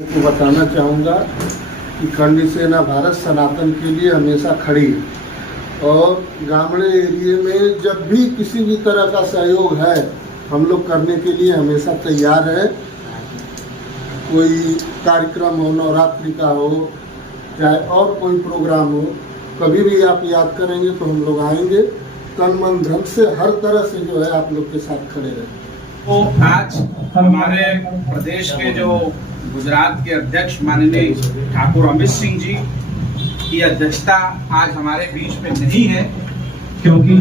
को बताना चाहूँगा कि करणी सेना भारत सनातन के लिए हमेशा खड़ी है और ग्रामीण एरिए में जब भी किसी भी तरह का सहयोग है हम लोग करने के लिए हमेशा तैयार है। कोई कार्यक्रम हो, नवरात्रि का हो, चाहे और कोई प्रोग्राम हो, कभी भी आप याद करेंगे तो हम लोग आएंगे। तन मन धन से हर तरह से जो है आप लोग के साथ खड़े रहेंगे। तो आज हमारे प्रदेश के जो गुजरात के अध्यक्ष माननीय ठाकुर अमित सिंह जी की अध्यक्षता आज हमारे बीच में नहीं है, क्योंकि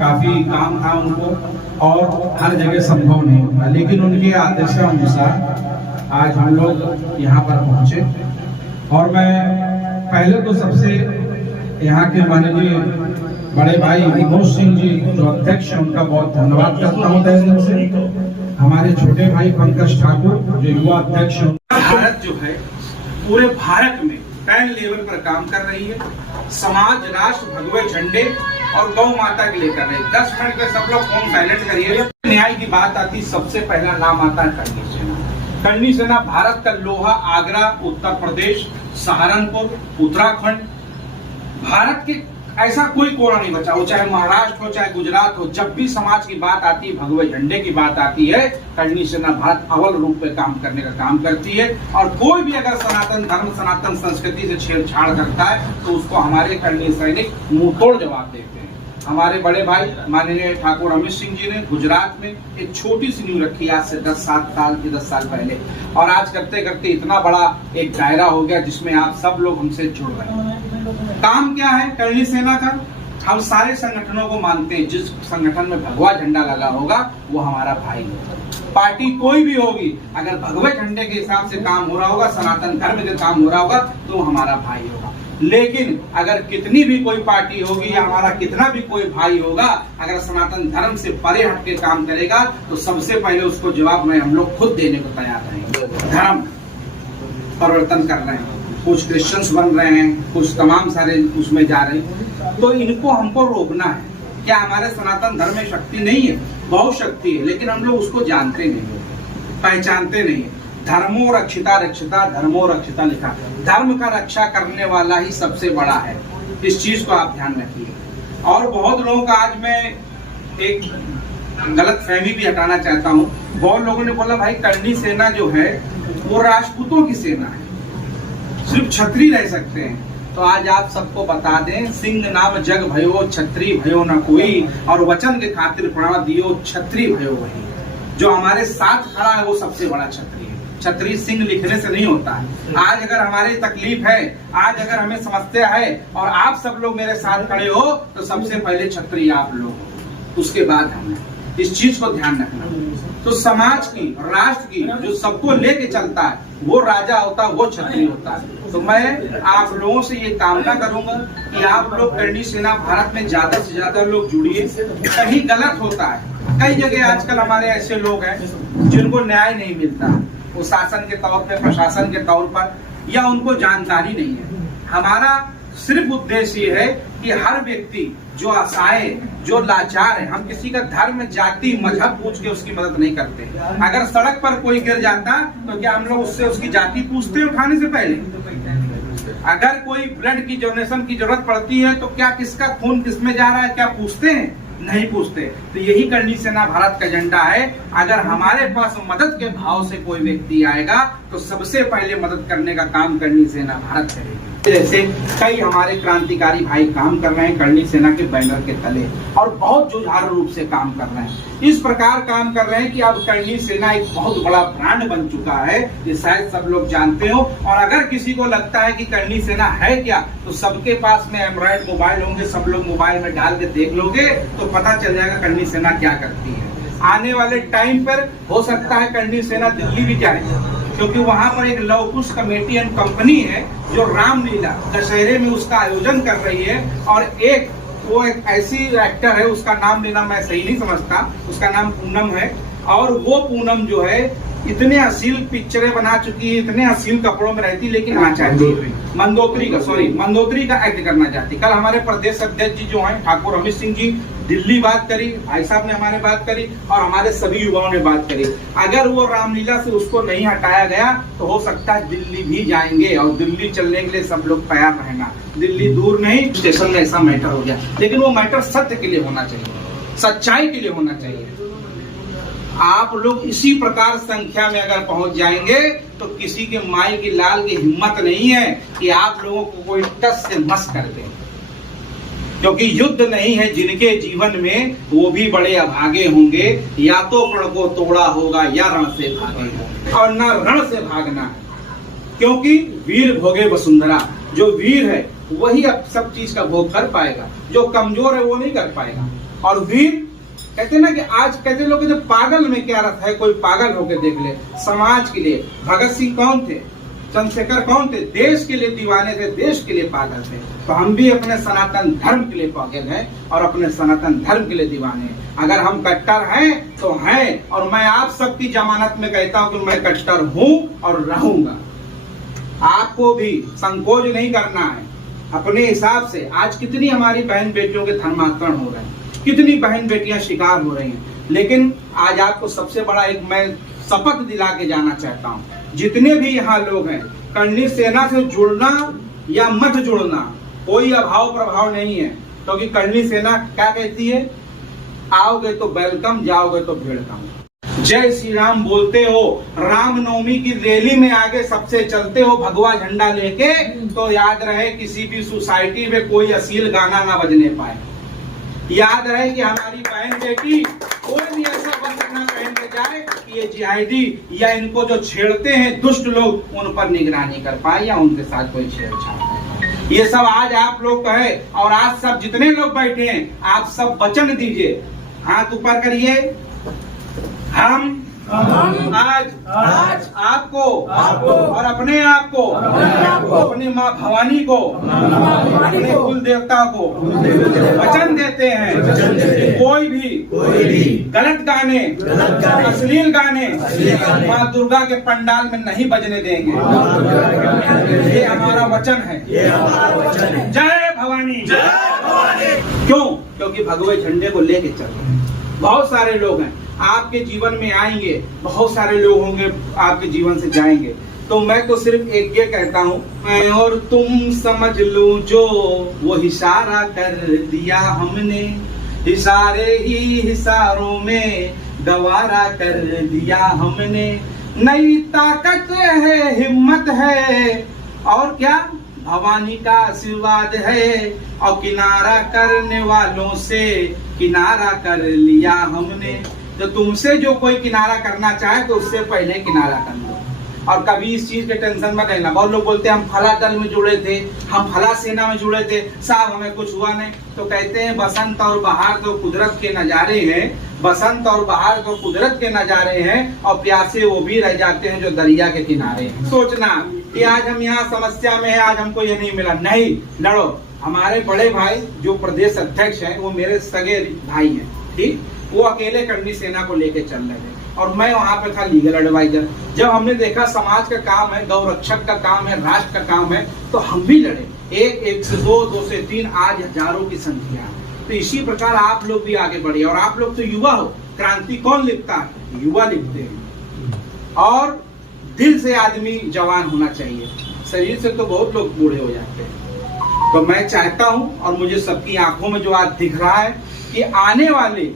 काफी काम था उनको और हर जगह संभव नहीं था, लेकिन उनके आदेशानुसार आज हम लोग यहाँ पर पहुँचे। और मैं पहले तो सबसे यहाँ के माननीय बड़े भाई मनोज सिंह जी जो अध्यक्ष हैं उनका बहुत धन्यवाद करता हूँ तहे दिल से। हमारे छोटे भाई पंकज ठाकुर जो युवा अध्यक्ष हैं। भारत जो है पूरे भारत में 10 लेवल पर काम कर रही है। समाज, राष्ट्र, भगवे झंडे और गौ माता के लिए कर रही है। 10 मिनट में सब लोग फोन साइलेंट करिए। न्याय की बात आती सबसे पहला नाम आता है करणी सेना। करणी सेना भारत का लोहा, आगरा, उत्तर प्रदेश, सहारनपुर, उत्तराखंड, भारत के ऐसा कोई कोना नहीं बचा, वो चाहे महाराष्ट्र हो चाहे गुजरात हो। जब भी समाज की बात आती है, भगवे झंडे की बात आती है, करणी सेना भारत अव्वल रूप पे काम करने का काम करती है। और कोई भी अगर सनातन धर्म, सनातन संस्कृति से छेड़छाड़ करता है तो उसको हमारे करणी सैनिक मुंह तोड़ जवाब देते हैं। हमारे बड़े भाई माननीय ठाकुर अमित सिंह जी ने गुजरात में एक छोटी सी नींव रखी आज से 10 साल पहले, और आज करते करते इतना बड़ा एक दायरा हो गया जिसमें आप सब लोग हमसे जुड़ रहे हैं। काम क्या है करणी सेना का? हम सारे संगठनों को मानते हैं, जिस संगठन में भगवा झंडा लगा होगा वो हमारा भाई होगा। पार्टी कोई भी होगी, अगर भगवे झंडे के हिसाब से काम हो रहा होगा, सनातन धर्म के काम हो रहा होगा तो हमारा भाई होगा। लेकिन अगर कितनी भी कोई पार्टी होगी या हमारा कितना भी कोई भाई होगा, अगर सनातन धर्म से परे हट के काम करेगा तो सबसे पहले उसको जवाब में हम लोग खुद देने को तैयार रहेंगे। धर्म परिवर्तन कर रहे हैं, कुछ क्रिश्चियंस बन रहे हैं, कुछ तमाम सारे उसमें जा रहे हैं, तो इनको हमको रोकना है। क्या हमारे सनातन धर्म में शक्ति नहीं है? बहुत शक्ति है, लेकिन हम लोग उसको जानते नहीं, पहचानते नहीं। धर्मो रक्षिता रक्षिता धर्मो रक्षिता लिखा, धर्म का रक्षा करने वाला ही सबसे बड़ा है। इस चीज को आप ध्यान रखिए। और बहुत लोगों का आज मैं एक गलत फहमी भी हटाना चाहता हूँ। बहुत लोगों ने बोला भाई करणी सेना जो है वो राजपूतों की सेना है, सिर्फ क्षत्रिय रह सकते हैं। तो आज आप सबको बता दें, सिंह नाम जग भयो, क्षत्रिय भयो न कोई, और वचन के खातिर प्राण दियो, क्षत्रिय भयो वही। जो हमारे साथ खड़ा है वो सबसे बड़ा क्षत्रिय है। क्षत्रिय सिंह लिखने से नहीं होता है। आज अगर हमारी तकलीफ है, आज अगर हमें समस्या है और आप सब लोग मेरे साथ खड़े हो तो सबसे पहले क्षत्रिय आप लोग हो, उसके बाद हम। इस चीज को ध्यान रखना। तो समाज की, राष्ट्र की जो सबको लेके चलता है वो राजा होता है, वो क्षत्रिय होता है। तो मैं आप लोगों से ये कामना करूंगा कि आप लोग करणी सेना भारत में ज्यादा से ज्यादा लोग जुड़िए। कहीं गलत होता है, कई जगह आजकल हमारे ऐसे लोग हैं जिनको न्याय नहीं मिलता, वो शासन के तौर पे, प्रशासन के तौर पर, या उनको जानकारी नहीं है। हमारा सिर्फ उद्देश्य ये है कि हर व्यक्ति जो असहाय, जो लाचार है, हम किसी का धर्म, जाति, मजहब पूछ के उसकी मदद नहीं करते। अगर सड़क पर कोई गिर जाता तो क्या हम लोग उससे उसकी जाति पूछते हैं उठाने से पहले? अगर कोई ब्लड की डोनेशन की जरूरत पड़ती है तो क्या किसका खून किसमें जा रहा है क्या पूछते हैं? नहीं पूछते। तो यही करणी सेना भारत का एजेंडा है। अगर हमारे पास मदद के भाव से कोई व्यक्ति आएगा तो सबसे पहले मदद करने का काम करणी सेना भारत करेगी। जैसे कई हमारे क्रांतिकारी भाई काम कर रहे हैं करणी सेना के बैनर के तले, और बहुत जुझारू रूप से काम कर रहे हैं। इस प्रकार काम कर रहे हैं कि अब करणी सेना एक बहुत बड़ा ब्रांड बन चुका है, ये शायद सब लोग जानते हो। और अगर किसी को लगता है कि करणी सेना है क्या, तो सबके पास में एंड्रॉइड मोबाइल होंगे, सब लोग मोबाइल में डाल के देख लोगे तो पता चल जाएगा करणी सेना क्या करती है। आने वाले टाइम पर हो सकता है करणी सेना दिल्ली भी जाए, क्योंकि वहां पर एक love Kush committee and company है जो रामलीला दशहरे में उसका आयोजन कर रही है। और वो एक ऐसी एक्टर है, उसका नाम लेना मैं सही नहीं समझता, उसका नाम पूनम है। और वो पूनम जो है इतने अश्लील पिक्चरें बना चुकी है, इतने अश्लील कपड़ों में रहती, लेकिन आना चाहती है मंदोदरी का एक्ट करना चाहती। कल हमारे प्रदेश अध्यक्ष जी जो हैं ठाकुर अमित सिंह जी, दिल्ली बात करी, भाई साहब ने हमारे बात करी और हमारे सभी युवाओं ने बात करी। अगर वो रामलीला से उसको नहीं हटाया गया तो हो सकता है दिल्ली भी जाएंगे, और दिल्ली चलने के लिए सब लोग तैयार रहना। दिल्ली दूर नहीं, स्टेशन में ऐसा मैटर हो गया, लेकिन वो मैटर सत्य के लिए होना चाहिए, सच्चाई के लिए होना चाहिए। आप लोग इसी प्रकार संख्या में अगर पहुंच जाएंगे तो किसी के माई की लाल की हिम्मत नहीं है कि आप लोगों को कोई टस से मस कर दे, क्योंकि युद्ध नहीं है जिनके जीवन में वो भी बड़े अभागे होंगे। या तो प्रण को तोड़ा होगा या रण से भागे, और न रण से भागना है, क्योंकि वीर भोगे वसुंधरा। जो वीर है वही अब सब चीज का भोग कर पाएगा, जो कमजोर है वो नहीं कर पाएगा। और वीर कहते ना कि आज कहते लोग जो पागल में क्या रथ है, कोई पागल होकर देख ले। समाज के लिए भगत सिंह कौन थे, चंद्रशेखर कौन थे, देश के लिए दीवाने थे, देश के लिए पागल थे। तो हम भी अपने सनातन धर्म के लिए पागल हैं और अपने सनातन धर्म के लिए दीवाने हैं। अगर हम कट्टर हैं तो हैं, और मैं आप सबकी जमानत में कहता हूं कि मैं कट्टर हूं और रहूंगा। आपको भी संकोच नहीं करना है, अपने हिसाब से। आज कितनी हमारी बहन बेटियों के धर्मांतरण हो रहे हैं, कितनी बहन बेटियां शिकार हो रही हैं, लेकिन आज आपको सबसे बड़ा एक मैं शपथ दिला के जाना चाहता हूं, जितने भी यहाँ लोग हैं, करनी सेना से जुड़ना या मत जुड़ना कोई अभाव प्रभाव नहीं है, क्योंकि करनी सेना क्या कहती है, आओगे तो वेलकम, जाओगे तो वेलकम। जय श्री राम बोलते हो, रामनवमी की रैली में आगे सबसे चलते हो भगवा झंडा लेके, तो याद रहे किसी भी सोसाइटी में कोई अश्लील गाना ना बजने पाए। याद रहे कि हमारी बहन बेटी कोई भी ऐसा वस्त्र न पहन के जाए कि ये जिहादी या इनको जो छेड़ते हैं दुष्ट लोग उन पर निगरानी कर पाए या उनके साथ कोई छेड़छाड़। ये सब आज आप लोग कहे, और आज सब जितने लोग बैठे हैं आप सब वचन दीजिए, हाथ ऊपर करिए। हम आज आपको और अपने आप को, अपनी माँ भवानी को, अपने कुल देवता को वचन देते हैं, कोई भी गलत गाने, अश्लील गाने माँ दुर्गा के पंडाल में नहीं बजने देंगे। ये हमारा वचन है। जय भवानी। क्यों? क्योंकि भगवे झंडे को लेके चल रहे हैं। बहुत सारे लोग हैं आपके जीवन में आएंगे, बहुत सारे लोग होंगे आपके जीवन से जाएंगे। तो मैं तो सिर्फ एक ये कहता हूँ, मैं और तुम समझ लो जो वो इशारा कर दिया हमने, इशारे ही इशारों में गवारा कर दिया हमने। नई ताकत है, हिम्मत है, और क्या भवानी का आशीर्वाद है, और किनारा करने वालों से किनारा कर लिया हमने। तो तुमसे जो कोई किनारा करना चाहे तो उससे पहले किनारा कर लो, और कभी इस चीज के टेंशन में रहना। बहुत लोग बोलते हैं हम फला दल में जुड़े थे, हम फला सेना में जुड़े थे, साहब हमें कुछ हुआ नहीं। तो कहते हैं बसंत और बहार तो कुदरत के नजारे हैं, बसंत और बहार तो कुदरत के नजारे हैं, और प्यासे वो भी रह जाते हैं जो दरिया के किनारे हैं। सोचना कि आज हम यहाँ समस्या में है, आज हमको ये नहीं मिला, नहीं लड़ो। हमारे बड़े भाई जो प्रदेश अध्यक्ष हैं वो मेरे सगे भाई हैं, ठीक, वो अकेले करनी सेना को लेके चल रहे थे और मैं वहां पे था लीगल एडवाइजर। जब हमने देखा समाज का काम है, गौ रक्षक का काम है, राष्ट्र का काम है, तो हम भी लड़े। एक से दो, दो से तीन, आज हजारों की संख्या। तो इसी प्रकार आप लोग भी आगे बढ़िए। और आप लोग तो युवा हो, क्रांति कौन लिखता है? युवा लिखते हैं। और दिल से आदमी जवान होना चाहिए, शरीर से तो बहुत लोग बूढ़े हो जाते हैं। तो मैं चाहता हूं, और मुझे सबकी आंखों में जो आज दिख रहा है कि आने वाले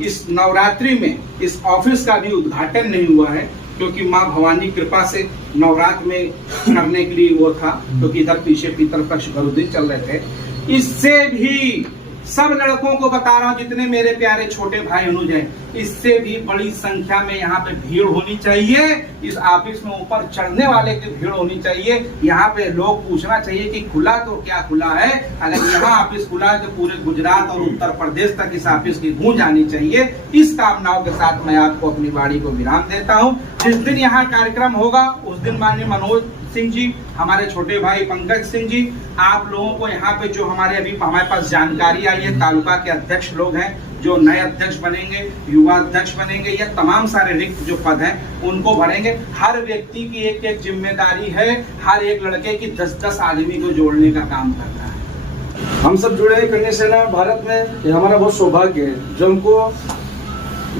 इस नवरात्रि में इस ऑफिस का भी उद्घाटन नहीं हुआ है, क्योंकि माँ भवानी कृपा से नवरात्र में करने के लिए वो था, क्योंकि इधर पीछे पितरपक्ष गरुदिन चल रहे थे। इससे भी सब लड़कों को बता रहा हूँ, जितने मेरे प्यारे छोटे भाई अनुज हैं, इससे भी बड़ी संख्या में यहाँ पे भीड़ होनी चाहिए। इस ऑफिस में ऊपर चढ़ने वाले की भीड़ होनी चाहिए। यहाँ पे लोग पूछना चाहिए कि खुला तो क्या खुला है। अगर यहाँ ऑफिस खुला है तो पूरे गुजरात और उत्तर प्रदेश तक इस ऑफिस की गूंज आनी चाहिए। इस कामनाओं के साथ मैं आपको अपनी वाणी को विराम देता हूँ। जिस दिन यहाँ कार्यक्रम होगा उस दिन माननीय मनोज सिंह जी, हमारे छोटे भाई पंकज सिंह जी, आप लोगों को यहाँ पे जो हमारे पास जानकारी आई है, तालुका के अध्यक्ष लोग हैं जो नए अध्यक्ष बनेंगे, युवा अध्यक्ष बनेंगे या तमाम सारे रिक्त जो पद हैं उनको भरेंगे। हर व्यक्ति की एक एक जिम्मेदारी है, हर एक लड़के की 10-10 आदमी को जोड़ने का काम करना है। हम सब जुड़े हैं करनी सेना भारत में, ये हमारा बहुत सौभाग्य है जो हमको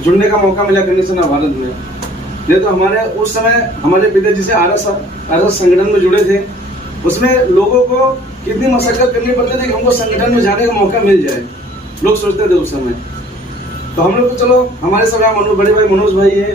जुड़ने का मौका मिला करनी सेना भारत में। ये तो हमारे उस समय हमारे पिताजी से आरएस संगठन में जुड़े थे, उसमें लोगों को कितनी मशक्कत करनी पड़ती थी कि हमको संगठन में जाने का मौका मिल जाए। लोग सोचते थे उस समय, तो हम लोग तो चलो हमारे सब यहाँ बड़े भाई मनोज भाई है,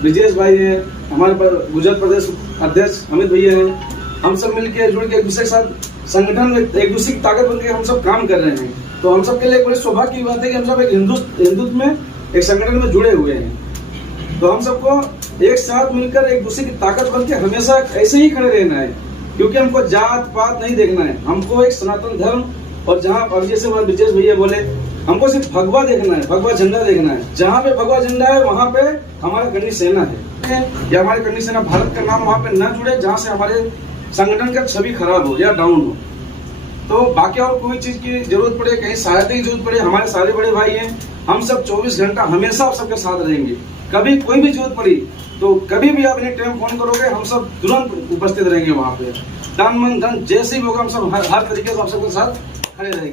ब्रिजेश भाई है, हमारे गुजरात प्रदेश अध्यक्ष अमित भैया हैं, हम सब मिलकर जुड़ के एक दूसरे के साथ संगठन में एक दूसरे की ताकत बनकर हम सब काम कर रहे हैं। तो हम सब के लिए एक बड़ी सौभाग्य की बात है कि हम सब एक हिंदुत्व में एक संगठन में जुड़े हुए हैं। तो हम सबको एक साथ मिलकर एक दूसरे की ताकत बनकर हमेशा ऐसे ही खड़े रहना है, क्योंकि हमको जात पात नहीं देखना है। हमको एक सनातन धर्म, और जहाँ अब जैसे ब्रिजेश भैया बोले, हमको सिर्फ भगवा देखना है, भगवा झंडा देखना है। जहाँ पे भगवा झंडा है वहाँ पे हमारा करनी सेना है, या हमारे करनी सेना भारत का नाम वहाँ पे न जुड़े जहाँ से हमारे संगठन का छवि खराब हो या डाउन हो। तो बाकी और कोई चीज की जरूरत पड़े, कहीं सहायता की जरूरत पड़े, हमारे सारे बड़े भाई हैं, हम सब 24 घंटा हमेशा आप सबके साथ रहेंगे। कभी कोई भी जरूरत पड़ी तो कभी भी आप एनी टाइम फोन करोगे, हम सब तुरंत उपस्थित रहेंगे वहाँ पे। तन मन धन जैसे भी होगा हम सब हर तरीके से आप सबके साथ खड़े रहेंगे।